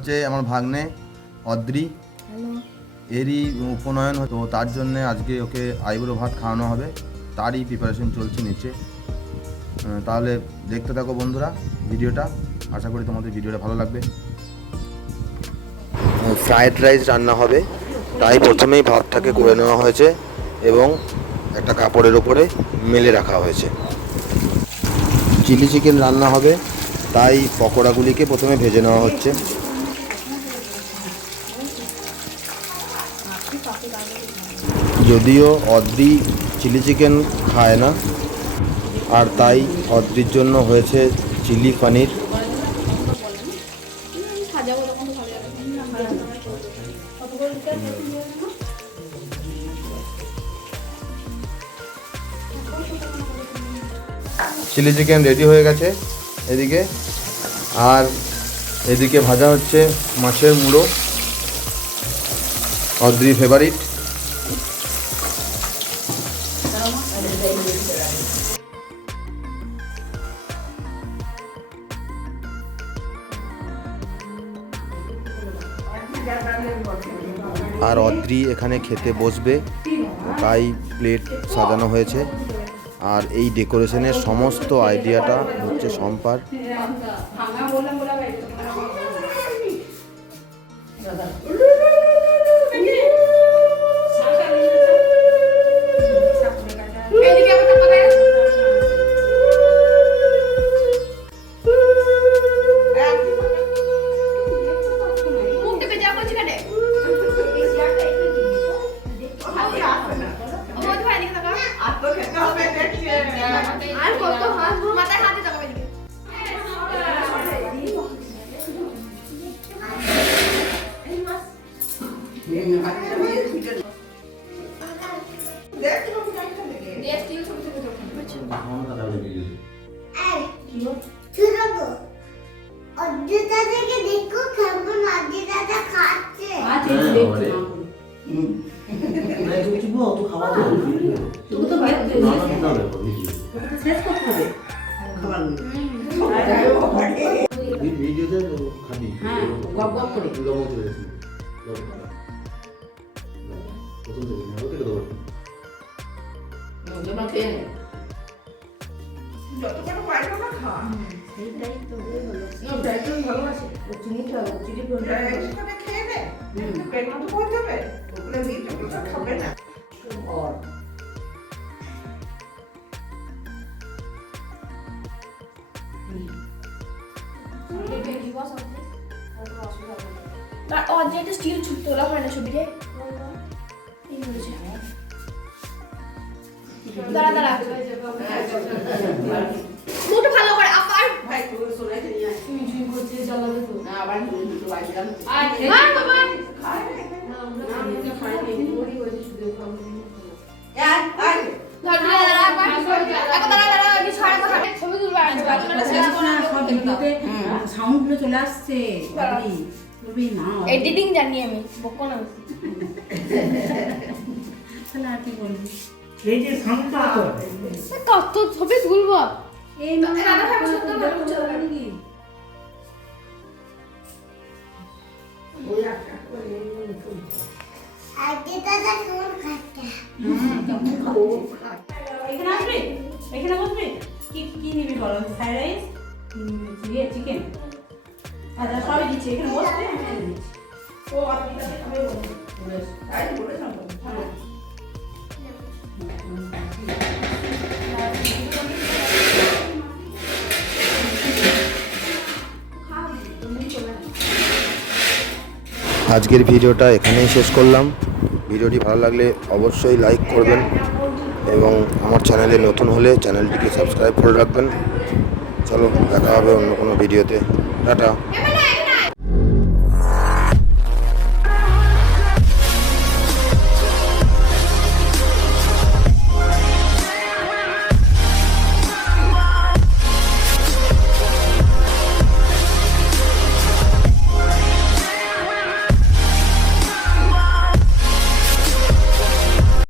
হচ্ছে আমার ভাগ্নে অদ্রি, এরই উপনয়ন, তো তার জন্য আজকে ওকে আইবুড়ো ভাত খাওয়ানো হবে, তারই প্রিপারেশন চলছে নিচে। তাহলে দেখতে থাকো বন্ধুরা ভিডিওটা, আশা করি তোমাদের ভিডিওটা ভালো লাগবে। ফ্রায়েড রাইস রান্না হবে, তাই প্রথমেই ভাতটাকে করে নেওয়া হয়েছে এবং একটা কাপড়ের উপরে মেলে রাখা হয়েছে। চিলি চিকেন রান্না হবে, তাই পকোড়াগুলিকে প্রথমে ভেজে নেওয়া হচ্ছে। যদিও অদ্রি চিলি চিকেন খায় না, আর তাই অদ্রির জন্য হয়েছে চিলি পনির। চিলি চিকেন রেডি হয়ে গেছে এদিকে, আর এদিকে ভাজা হচ্ছে মাছের মুড়ো, অদ্রির ফেভারিট। আর অদ্রি এখানে খেতে বসবে, তাই প্লেট সাজানো হয়েছে। আর এই ডেকোরেশনের সমস্ত আইডিয়াটা হচ্ছে সম্পার। অর্ধেকটা স্টিল তোলা হয় না ছবিতে। দাঁড়া দাঁড়া মুখটা ভালো করে আবার ভাই তুই সোনা নিয়ে আয়, তুই জুই করতে জ্বালাবে তো না, আবার দুটো বাইক দাম আর বাবা খায় না, আমরা খাই না, ওই ওই শুধু খাবো আর দাঁড়া দাঁড়া কি ছড়া কথা ছবি তুলবা সব ভিডিওতে সাউন্ডগুলো চলে আসছে। এডিটিং জানি আমি, বকো না তাহলে আর কি বলবি। এই যে সাউন্ডটা কত ছবি তুলবো এই না দাদা ভাই সুন্দর করে চলবে নাকি ওই একটা করে আজকে দাদা কোন খাতা কেমন খাবো। এখানে আসবে, এখানে বসবে, কি কি নিবি বলো? ফ্রাইড রাইস, চিকেন, আচ্ছা সবই দিচ্ছি, এখানে বসবে ও আপনি আমি বলবো বেশ তাই বলে না। আজকের ভিডিওটা এখানেই শেষ করলাম। ভিডিওটি ভালো লাগলে অবশ্যই লাইক করবেন এবং আমার চ্যানেলে নতুন হলে চ্যানেলটিকে সাবস্ক্রাইব করে রাখবেন। চলো দেখা হবে অন্য কোনো ভিডিওতে। টাটা।